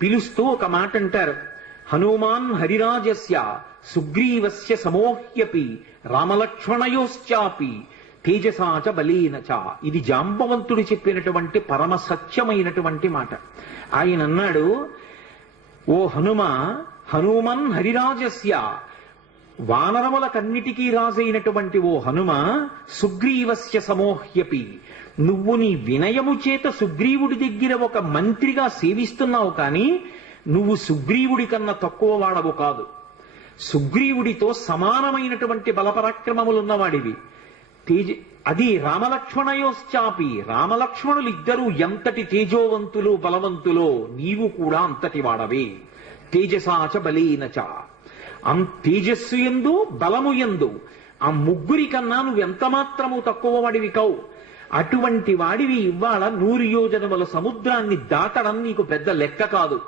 పిలుస్తూ ఒక మాట అంటారు, హనుమాన్ హరిరాజస్య సుగ్రీవస్య సమోహ్యపి రామలక్ష్మణయోశ్చాపి తేజసాచ బలేనచ. ఇది జాంబవంతుడు చెప్పినటువంటి పరమ సత్యమైనటువంటి మాట. ఆయన అన్నాడు, ఓ హనుమన్ హరిరాజస్య, వానరములకన్నిటికీ రాజైనటువంటి ఓ హనుమ, సుగ్రీవస్య సమోహ్యపి, నువ్వు నీ వినయము చేత సుగ్రీవుడి దగ్గర ఒక మంత్రిగా సేవిస్తున్నావు, కానీ నువ్వు సుగ్రీవుడి కన్నా తక్కువ వాడవు కాదు. సుగ్రీవుడితో సమానమైనటువంటి బలపరాక్రమములున్నవాడివి. అది రామలక్ష్మణయోశ్చాపి, రామలక్ష్మణులిద్దరూ ఎంతటి తేజోవంతులు బలవంతులో నీవు కూడా అంతటి వాడవే. తేజసాచ బలేనచ, తేజస్సు యందు బలము యందు ఆ ముగ్గురి కన్నా నువ్వెంత మాత్రము తక్కువ వాడివి కావు. అటువంటి వాడివి ఇవాళ 100 యోజనముల సముద్రాన్ని దాటడం నీకు పెద్ద లెక్క కాదు.